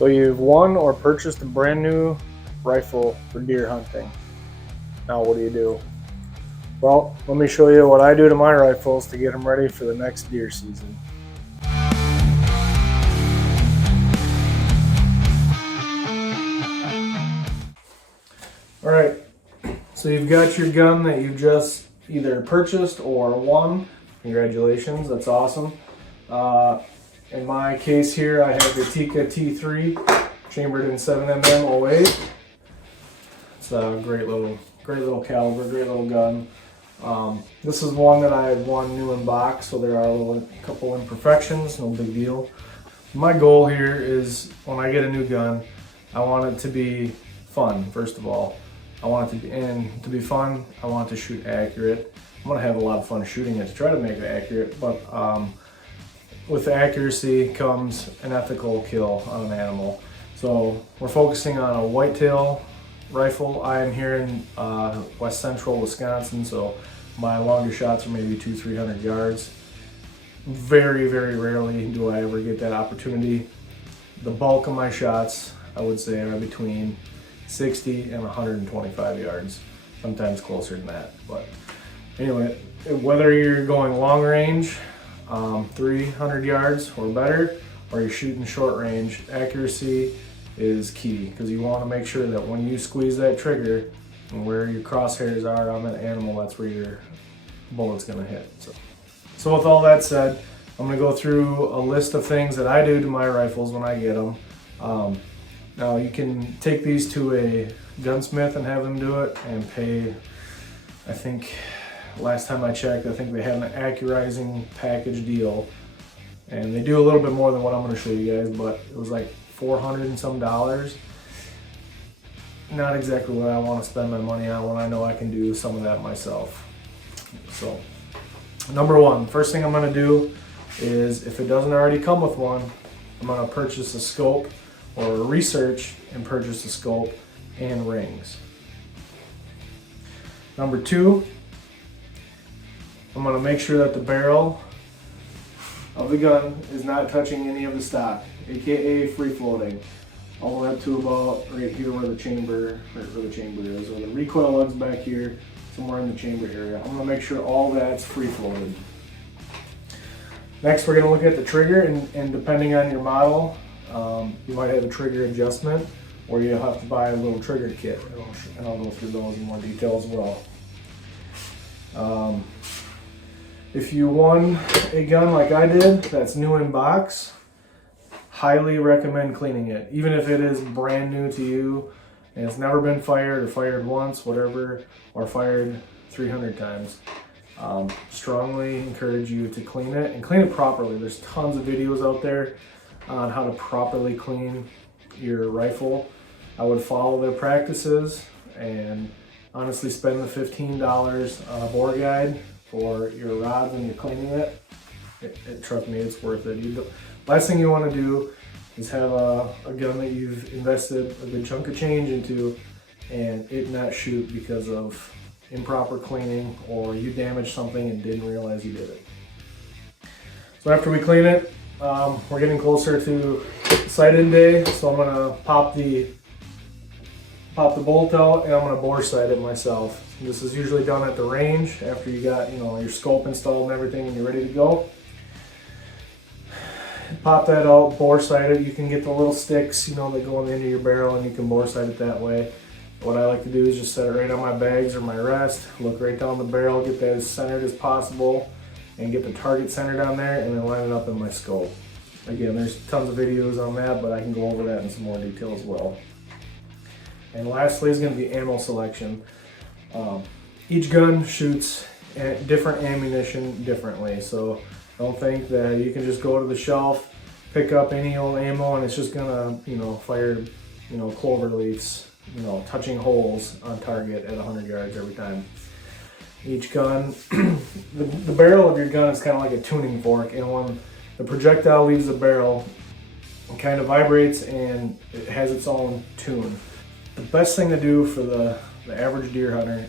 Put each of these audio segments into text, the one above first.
So you've won or purchased a brand new rifle for deer hunting. Now what do? Well, let me show you what I do to my rifles to get them ready for the next deer season. Alright, so you've got your gun that you just either purchased or won. Congratulations, that's awesome. In my case here, I have the Tikka T3 chambered in 7mm-08. It's a great little caliber, great little gun. This is one that I had won new in box, so there are a couple imperfections, no big deal. My goal here is when I get a new gun, I want it to be fun, first of all. I want it to be fun, I want it to shoot accurate. I'm going to have a lot of fun shooting it to try to make it accurate, but with accuracy comes an ethical kill on an animal. So we're focusing on a whitetail rifle. I am here in west central Wisconsin, so my longer shots are maybe 200-300 yards. Very, very rarely do I ever get that opportunity. The bulk of my shots, I would say, are between 60 and 125 yards, sometimes closer than that. But anyway, whether you're going long range, 300 yards or better, or you're shooting short range, accuracy is key, because you want to make sure that when you squeeze that trigger and where your crosshairs are on that animal, that's where your bullet's going to hit. So with all that said, I'm going to go through a list of things that I do to my rifles when I get them. Now you can take these to a gunsmith and have them do it and pay, I think last time I checked, I think they had an accurizing package deal, and they do a little bit more than what I'm going to show you guys, but it was like $400 and some. Not exactly what I want to spend my money on when I know I can do some of that myself. So number one, first thing I'm going to do is, if it doesn't already come with one, I'm going to purchase a scope, or research and purchase a scope and rings. Number two, I'm going to make sure that the barrel of the gun is not touching any of the stock, aka free floating, all the way up to about right here where the chamber is, or the recoil lugs back here, somewhere in the chamber area. I'm going to make sure all that's free floated. Next, we're going to look at the trigger, and depending on your model, you might have a trigger adjustment, or you'll have to buy a little trigger kit, and I'll go through those in more detail as well. If you won a gun like I did that's new in box, highly recommend cleaning it. Even if it is brand new to you and it's never been fired, or fired once, whatever, or fired 300 times. Strongly encourage you to clean it, and clean it properly. There's tons of videos out there on how to properly clean your rifle. I would follow their practices and honestly spend the $15 on a bore guide for your rods when you're cleaning it. Trust me, it's worth it. Last thing you want to do is have a gun that you've invested a good chunk of change into and it not shoot because of improper cleaning, or you damaged something and didn't realize you did it. So after we clean it, we're getting closer to sight-in day, so I'm going to pop the bolt out, and I'm going to bore sight it myself. This is usually done at the range after you got your scope installed and everything and you're ready to go. Pop that out, bore sight it. You can get the little sticks that go on the end of your barrel, and you can bore sight it that way. What I like to do is just set it right on my bags or my rest, look right down the barrel, get that as centered as possible, and get the target centered on there, and then line it up in my scope. Again, there's tons of videos on that, but I can go over that in some more detail as well. And lastly is going to be ammo selection. Each gun shoots different ammunition differently, so don't think that you can just go to the shelf, pick up any old ammo, and it's just gonna fire clover leaves, touching holes on target at 100 yards every time. Each gun, the barrel of your gun is kind of like a tuning fork, and when the projectile leaves the barrel, it kind of vibrates and it has its own tune. The best thing to do for the average deer hunter,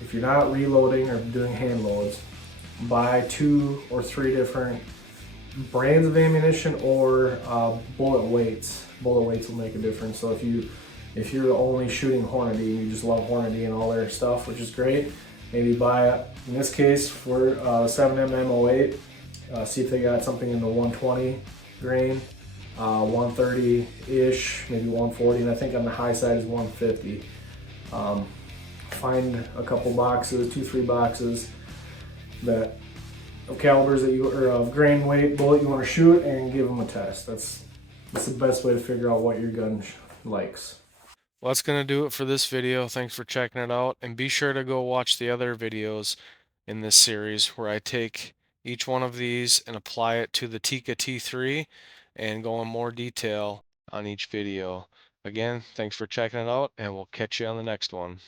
if you're not reloading or doing hand loads, buy 2 or 3 different brands of ammunition or bullet weights. Bullet weights will make a difference. So if you're only shooting Hornady and you just love Hornady and all their stuff, which is great, maybe buy, in this case, for 7mm-08, see if they got something in the 120 grain, 130-ish, maybe 140, and I think on the high side is 150. Find a couple boxes, 2-3 boxes that of calibers that you, or of grain weight bullet you want to shoot, and give them a test. That's the best way to figure out what your gun likes. Well, that's going to do it for this video. Thanks for checking it out, and be sure to go watch the other videos in this series where I take each one of these and apply it to the Tikka T3 and go in more detail on each video. Again, thanks for checking it out, and we'll catch you on the next one.